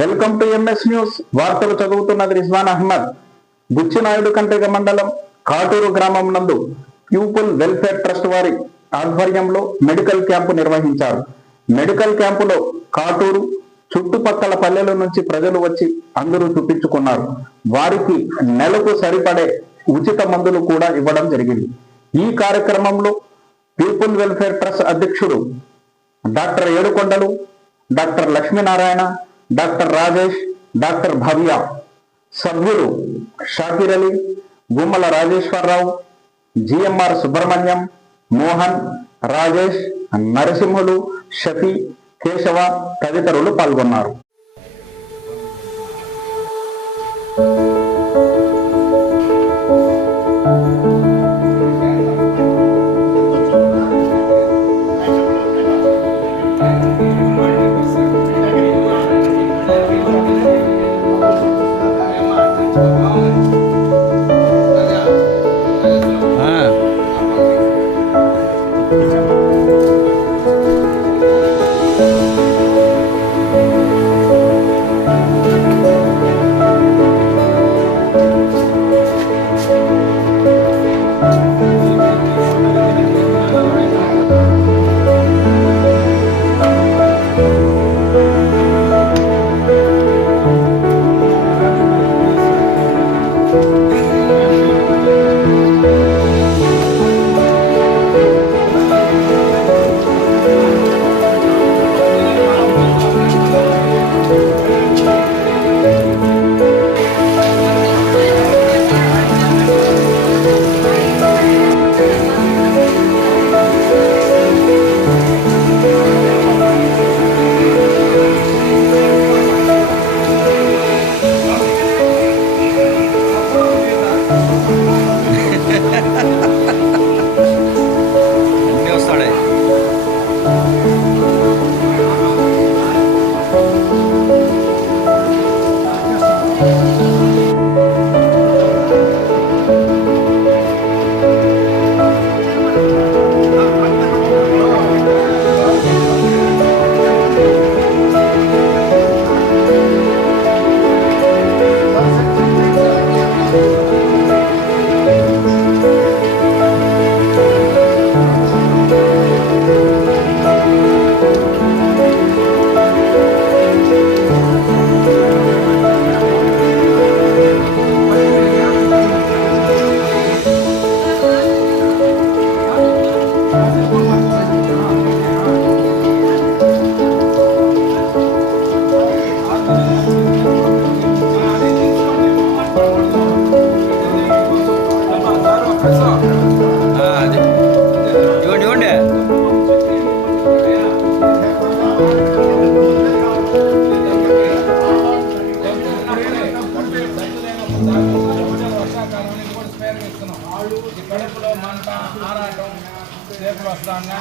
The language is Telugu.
వెల్కమ్ టు ఎంఎస్ న్యూస్ వార్తలు చదువుతున్నది రిజ్వాన్ అహ్మద్. బుచ్చినాయుడు కంటెగ మండలం కాటూరు గ్రామం నందు ప్యూపుల్ వెల్ఫేర్ ట్రస్ట్ వారి ఆధ్వర్యంలో మెడికల్ క్యాంపు నిర్వహించారు. మెడికల్ క్యాంపులో కాటూరు చుట్టుపక్కల పల్లెల నుంచి ప్రజలు వచ్చి అందరూ చూపించుకున్నారు. వారికి నెలకు సరిపడే ఉచిత మందులు కూడా ఇవ్వడం జరిగింది. ఈ కార్యక్రమంలో పీపుల్ వెల్ఫేర్ ట్రస్ట్ అధ్యక్షుడు doctor Yedukondalu doctor Lakshminarayana doctor Rajesh doctor Bhavya సభ్యులు షాకిర్ అలీ గుమ్మల రాజేశ్వరరావు జిఎంఆర్ సుబ్రహ్మణ్యం మోహన్ రాజేష్ నరసింహులు షఫీ కేశవ తదితరులు పాల్గొన్నారు. కడుపులో మంట ఆరాటం చేతులు వస్తాగా